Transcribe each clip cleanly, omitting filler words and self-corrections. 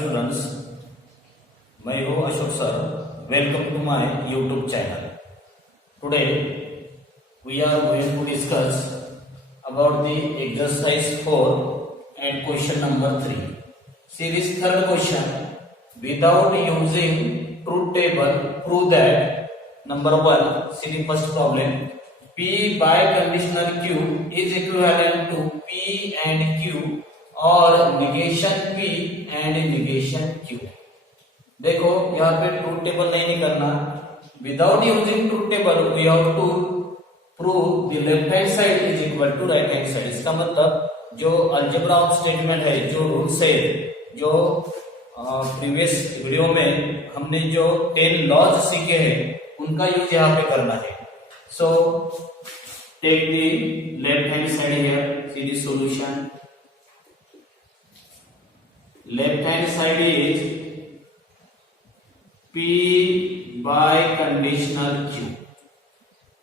स्टूडेंट्स, मैं हूँ Ashok sir. Welcome to my YouTube channel. Today we are going to discuss about the exercise 4 and question number 3. Series third question. Without using truth table, prove that number 1. See the first problem. P by conditional Q is equivalent to P and Q और negation P and negation Q. देखो यहाँ पे truth table नहीं निकलना. Without using truth table we have to prove the left hand side is equal to right hand side. इसका मतलब जो algebra of statement है, जो रूल्स है, जो प्रीवियस वीडियो में हमने जो 10 लॉज सीखे हैं उनका यूज यहाँ पे करना है. So take the left hand side here. See the solution. Left hand side is P by conditional Q.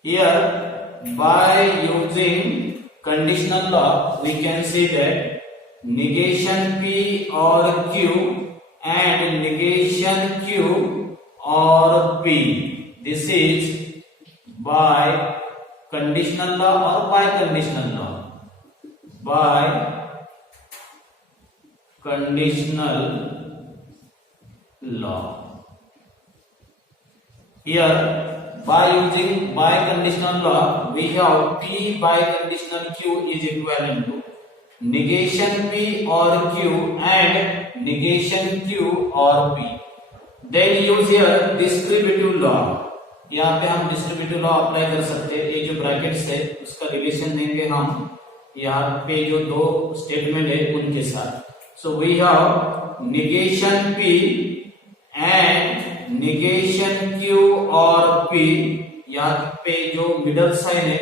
Here by using conditional law we can see that negation P or Q and negation Q or P. This is by conditional law or by conditional law. By conditional law. Here by using by conditional law we have P by conditional Q is equivalent to negation P or Q and negation Q or P. Then use here distributive law. यहाँ पे हम distributive law apply कर सकते हैं. ये जो ब्रैकेट्स है उसका रिलेशन देंगे हम यहाँ पे जो दो स्टेटमेंट है उनके साथ. So we have negation P and negation Q or P. यहाँ पे जो middle sign है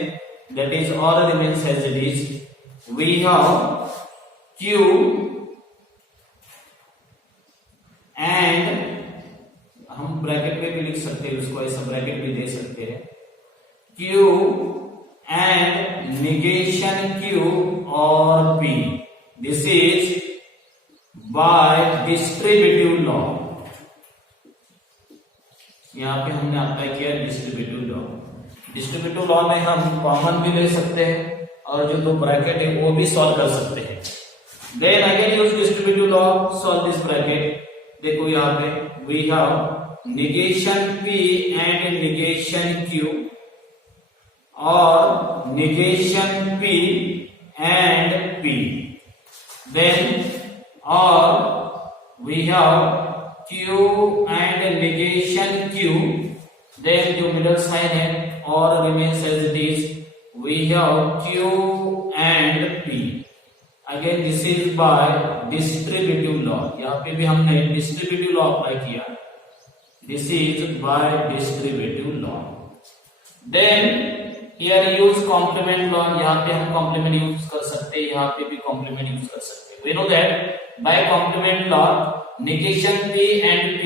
that is all remains as it is. We have Q and हम ब्रैकेट में भी लिख सकते हैं उसको, ऐसा ब्रैकेट भी दे सकते हैं. Q and negation Q or P. This is by distributive law. यहाँ पे हमने अप्लाई किया डिस्ट्रीब्यूटिव लॉ. डिस्ट्रीब्यूटिव लॉ में हम कॉमन भी ले सकते हैं और जो दो ब्रैकेट है वो भी सॉल्व कर सकते हैं. Then again use distributive law, solve this bracket. देखो यहाँ पे we have negation P and negation Q और negation P and P. Then or we have Q and negation Q. Then जो middle sign है or remains as it is. We have Q and P. Again this is by distributive law. यहाँ पे भी हमने distributive law apply किया. This is by distributive law. Then here use complement law. यहाँ पे हम complement use कर सकते हैं, यहाँ पे भी complement यूज कर सकते हैं. We know that by complement law negation P and P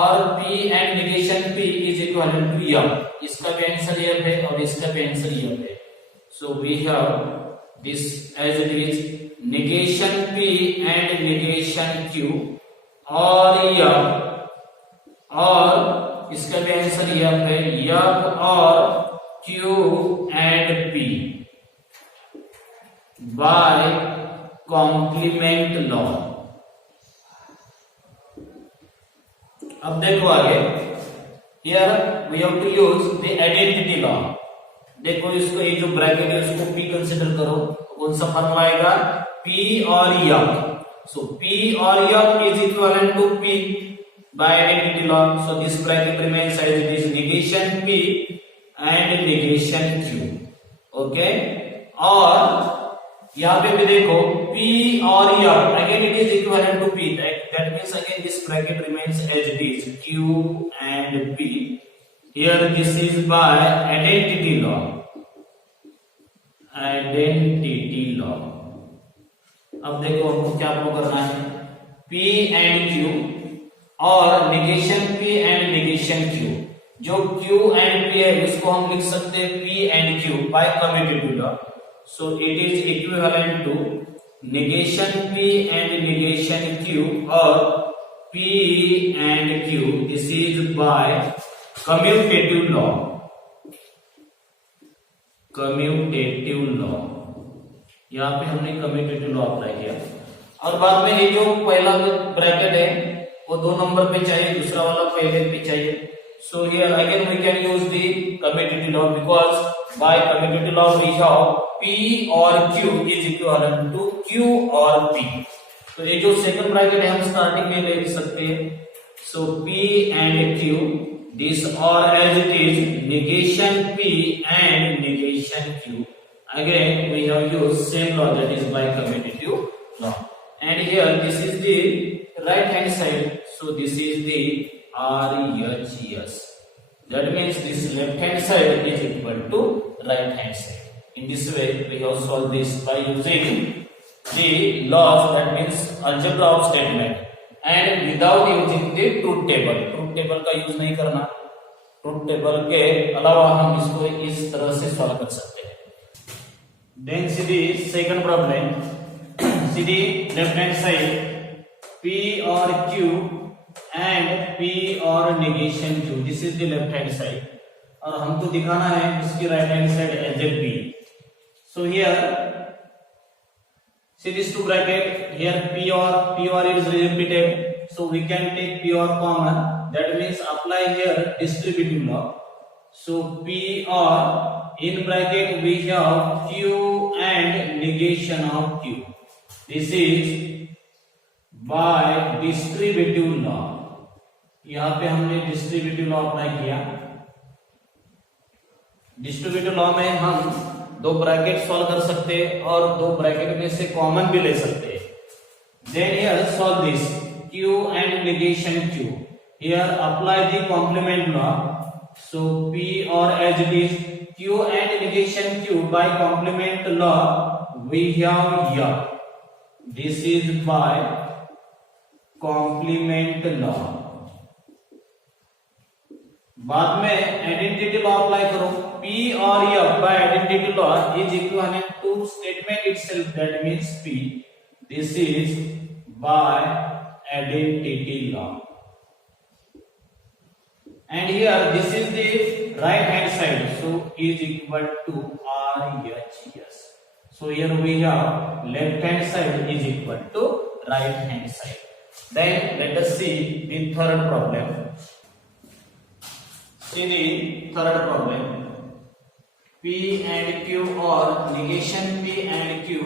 और P and negation P is equivalent to M. इसका भी आंसर M है और इसका भी आंसर M है. So we have this as it is negation P and negation Q और M और इसका भी आंसर M है. M और Q and P by complement law. अब देखो आगे. Here we have to use the identity law. देखो इसको ये जो ब्रैकेट है उसको P कंसीडर करो. कौन सा फॉर्मूला आएगा? P और M. सो P और M is equivalent to P by identity law. So this bracket remains as it is negation P and negation Q. Okay. और यहाँ पे भी देखो P और M again it is equivalent to P. That means again this bracket remains as it is Q and P. Here this is by identity law. Identity law. अब देखो हमको क्या प्रूव करना है? P and Q और negation P and negation Q. जो Q and P है उसको हम लिख सकते हैं P and Q by commutative law. So it is equivalent to negation P and negation Q or P and Q. This is by commutative law. Commutative law, यहाँ पे हमने कम्यूटेटिव लॉ अप्लाई किया। और बाद में ये जो पहला ब्रैकेट है वो 2 नंबर पे चाहिए, दूसरा वाला पहले पे चाहिए। So here again we can use the commutative law because by commutative law we have P और Q is equivalent to Q और P। तो ये जो सेकंड ब्रैकेट है हम स्टार्टिंग में ले सकते हैं। सो P and Q, this or as it is negation P and negation Q. Again we have used same law, that is by commutative law. And here this is the right hand side, so this is the RHS. That means this left hand side is equal to right hand side. In this way we have solved this by using the laws, that means algebra of statement, and without using the truth table. Truth table का यूज नहीं करना। Truth table के अलावा हम इसको इस तरह से सॉल्व कर सकते हैं। Then see the second problem, see the left hand side P और Q एंड P और negation Q, this is the left hand side, और हमको दिखाना है इसकी right hand side as a P। So here see these two bracket, here P or is repeated, so we can take P or common, that means apply here distributive law. So P or in bracket we have Q and negation of Q, this is by distributive law। यहाँ पे हमने distributive law apply किया। Distributive law में हम 2 bracket solve कर सकते हैं और 2 ब्रैकेट में से कॉमन भी ले सकते हैं। Then here solve this Q and negation Q, here apply the complement law। so P or as it is Q and negation Q by complement law we have here, this is by complement law। बाद में identity law apply करो, P और F by identity law is equivalent to statement itself, that means P, this is by identity law. And here this is the right hand side, so is equal to RHS। So here we have left hand side is equal to right hand side. Then let us see the third problem. See the third problem, P and Q or negation P and Q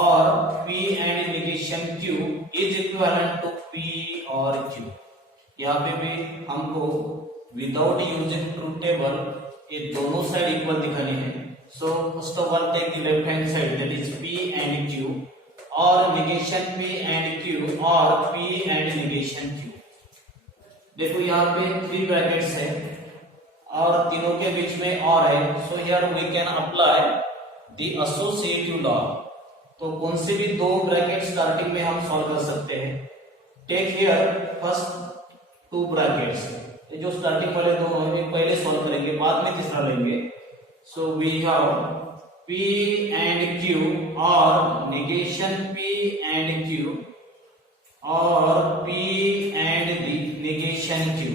or P and negation Q is equivalent to P और Q। यहाँ पे भी हमको without using truth table ये दोनों साइड इक्वल दिखानी है। So first of all take the left hand side, that is P and Q और negation P and Q और P and negation Q। देखो यहाँ पे 3 ब्रैकेट्स है और तीनों के बीच में और है, so here we can apply the associative law. तो कौन से भी 2 ब्रैकेट स्टार्टिंग में हम सॉल्व कर सकते हैं। टेक हियर फर्स्ट 2 ब्रैकेट्स, ये जो स्टार्टिंग वाले 2 हैं पहले सॉल्व करेंगे, बाद में तीसरा लेंगे। So we have P and Q और negation P एंड Q और P and the negation Q,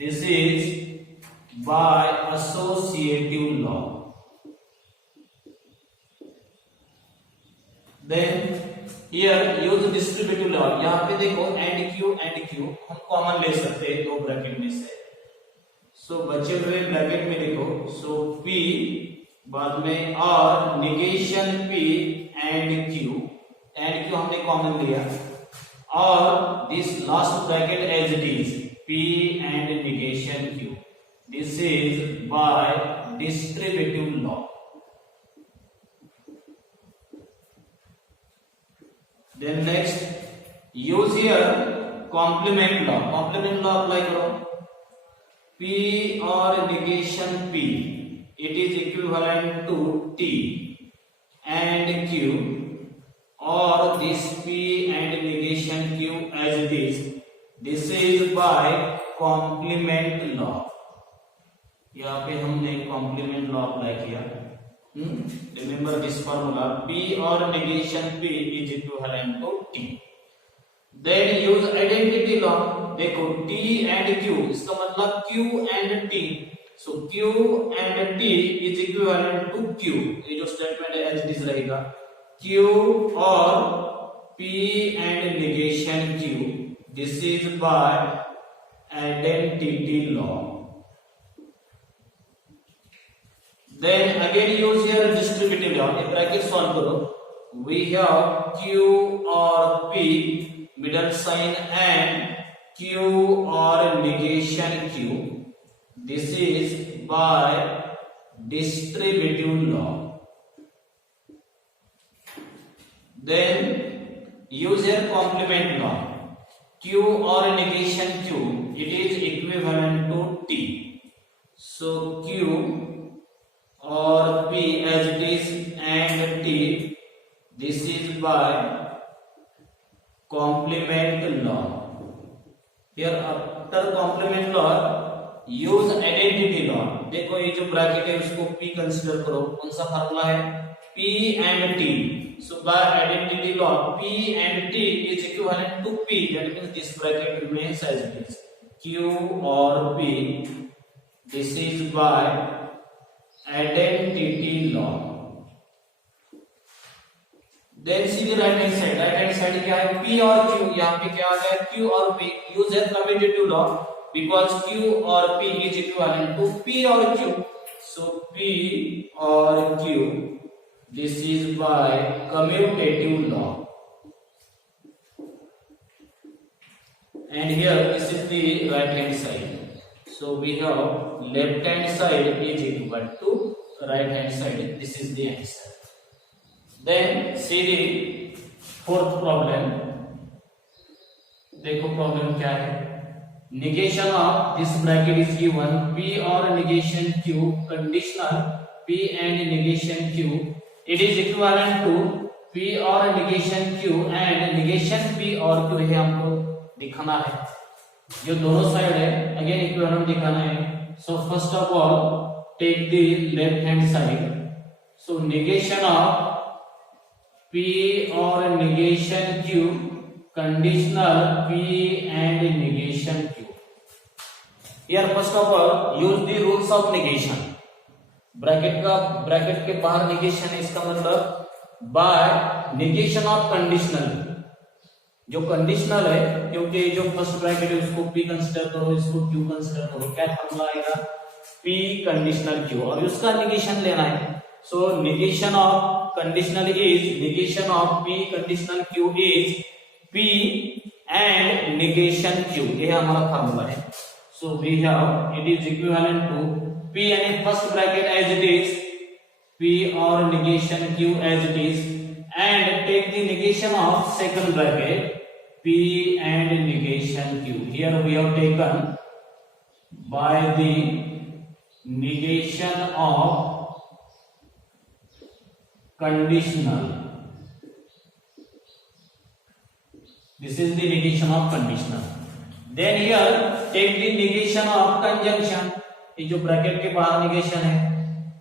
this is by associative law। then here use distributive law। यहाँ पे देखो and Q हम कॉमन ले सकते हैं 2 ब्रैकेट में से। सो बचे हुए ब्रैकेट में देखो, सो P बाद में और negation P and Q हमने कॉमन लिया, और this last bracket as it is P and negation Q, this is by distributive law। then next use here complement law। complement law apply करो, P और negation P it is equivalent to T and Q, or this P and negation Q as it is, this is by complement law। यहाँ पे हमने complement law apply किया। Remember this formula: P or negation P is equivalent to T. Then use identity law. देखो T and Q, इसका मतलब Q and T. So Q and T is equivalent to Q. ये जो स्टेटमेंट है as it is रहेगा. Q or P and negation Q. This is by identity law. Then again use here distributive law. In bracket solve करो. We have Q or P middle sign and Q or negation Q. This is by distributive law. Then use here complement law. Q or negation Q, it is equivalent to T. So Q or P as it is and T, this is by complement law. Here after complement law use identity law. देखो ये जो ब्रैकेट है उसको P consider करो. कौन सा फार्मूला है? P and T. So by identity law P and T is equivalent to P. That means this bracket remains as it is. Q or P, this is by identity law. Then see the right hand side. Right hand side क्या है? P और Q. यहाँ पे क्या आ गया? Q और P. Use a commutative law because Q or P is equivalent to P or Q. So P or Q, this is by commutative law. And here this is the right hand side. So we have left hand side is equal to right hand side. This is the answer. Then see the fourth problem. देखो प्रॉब्लम क्या है? Negation of this bracket is given. P or negation Q conditional P and negation Q. It is equivalent to P or negation Q and negation P or Q है हमको दिखाना है. जो दोनों साइड है अगेन इक्विवेलेंट दिखाना है. So first of all take the left hand side. So negation of P or negation Q conditional P and negation Q. Here first of all use the rules of negation. Bracket के बाहर नेगेशन है, इसका मतलब bye negation of conditional. जो कंडीशनल है, क्योंकि जो first bracket है उसको P कंसीडर करो, इसको Q कंसीडर करो. क्या फॉर्मूला आएगा? P कंडीशनल Q और उसका नेगेशन लेना है. So negation of conditional is negation of P conditional Q is P and negation Q. ये हमारा फॉर्मूला है. So we have it is equivalent to P and first bracket as it is, P or negation Q as it is, and take the negation of second bracket P and negation Q. Here we have taken by the negation of conditional. This is the negation of conditional. Then here take the negation of conjunction. ये जो ब्रैकेट के बाहर नेगेशन है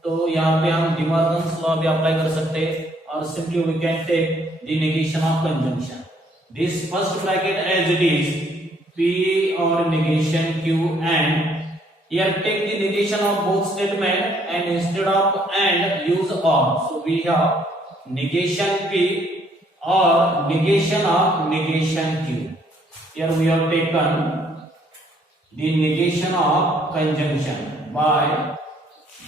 तो यहाँ पे हम De Morgan's law भी अप्लाई कर सकते हैं और simply we can take the negation of conjunction. This first bracket as it is P और negation Q and here take the negation of both statement and instead of and use or. So we have negation P or negation of negation Q. Here we have taken the negation of conjunction by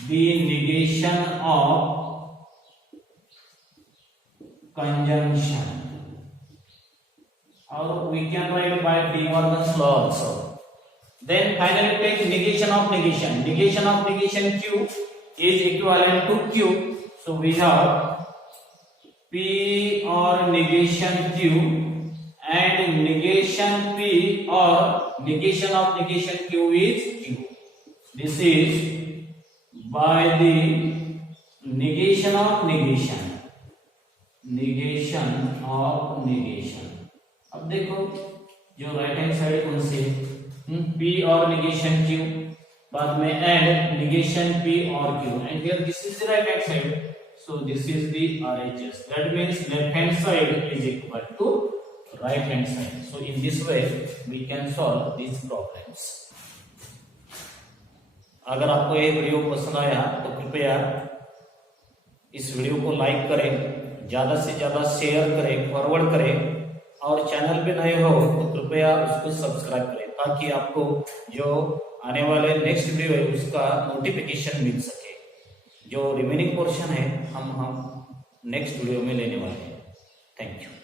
the negation of conjunction, or we can write by De Morgan's law also. Then finally take negation of negation. Negation of negation Q is equivalent to Q. So we have P or negation Q and negation P or negation of negation Q is Q. This is by the negation of negation. Negation of negation. अब देखो जो right hand side कौन सी है? P और negation Q, बाद में and negation P और Q, and here this is the right hand side. So this is the RHS. That means left hand side is equal to right hand side. So in this way we can solve these problems. अगर आपको ये वीडियो पसंद आया तो कृपया इस वीडियो को लाइक करें, ज्यादा से ज्यादा शेयर करें, फॉरवर्ड करें, और चैनल पे नए हो तो कृपया उसको सब्सक्राइब करें ताकि आपको जो आने वाले नेक्स्ट वीडियो है उसका नोटिफिकेशन मिल सके। जो रिमेनिंग पोर्शन है हम नेक्स्ट वीडियो में लेने वाले हैं। Thank you.